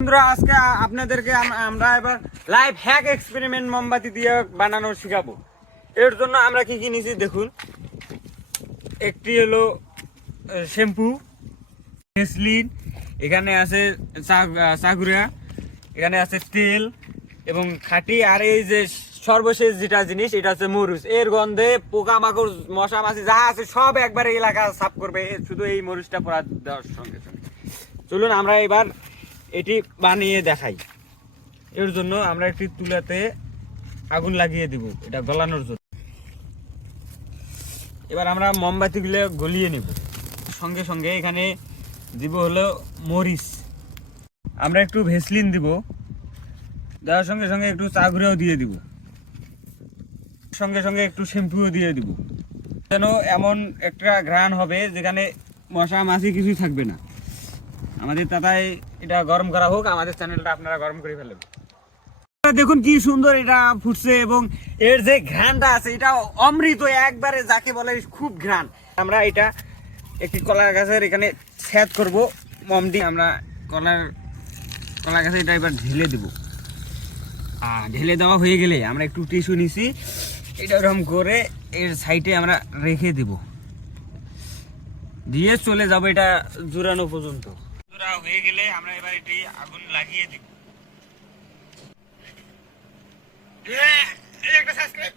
বন্ধুরা আজকে আপনাদেরকে আমরা এবার লাইভ হ্যাক এক্সপেরিমেন্ট মোমবাতি দিয়ে বানানো শিখাবো। এর জন্য আমরা কি কি নিয়েছি দেখুন। একটি হলো শ্যাম্পু, ভেসলিন, এখানে আছে চাগুড়া, এখানে আছে তেল এবং খাঁটি, আর এই যে সর্বশেষ যেটা জিনিস এটা হচ্ছে মরিচ। এর গন্ধে পোকামাকড় মশা মাছি যা আছে সব একবারে এলাকা সাফ করবে শুধু এই মরিচটা পড়া দেওয়ার সঙ্গে সঙ্গে। চলুন আমরা এবার এটি বানিয়ে দেখাই। এর জন্য আমরা একটি চুলাতে আগুন লাগিয়ে দিব এটা গলানোর জন্য। এবার আমরা মোমবাতিগুলো গলিয়ে নিব। সঙ্গে সঙ্গে এখানে দিব হলো মরিচ, আমরা একটু ভেসলিন দিব, দেওয়ার সঙ্গে সঙ্গে একটু চাগুড়াও দিয়ে দিব, সঙ্গে সঙ্গে একটু শ্যাম্পুও দিয়ে দিব, যেন এমন একটা ঘ্রাণ হবে যেখানে মশা মাছি কিছুই থাকবে না। আমাদের তাতায় এটা গরম করা হোক, আমাদের চ্যানেলটা আপনারা গরম করে ফেলেন। দেখুন কি সুন্দর এটা ফুটছে এবং এর যে ঘ্রাণটা আছে এটা অমৃত একবারে, যাকে বলে খুব ঘ্রাণ। আমরা এটা একটি কলা গাছের এখানে সেট করব মমটি, আমরা কলা গাছে এটা এবার ঢেলে দেব। ঢেলে দেওয়া হয়ে গেলে আমরা একটু টিস্যু নিছি, এটা এরকম করে এর সাইডে আমরা রেখে দেব, দিয়ে চলে যাব এটা জুড়ানো পর্যন্ত। হয়ে গেলে আমরা এবার এটি আগুন লাগিয়ে দিব। একটা সাবস্ক্রাইব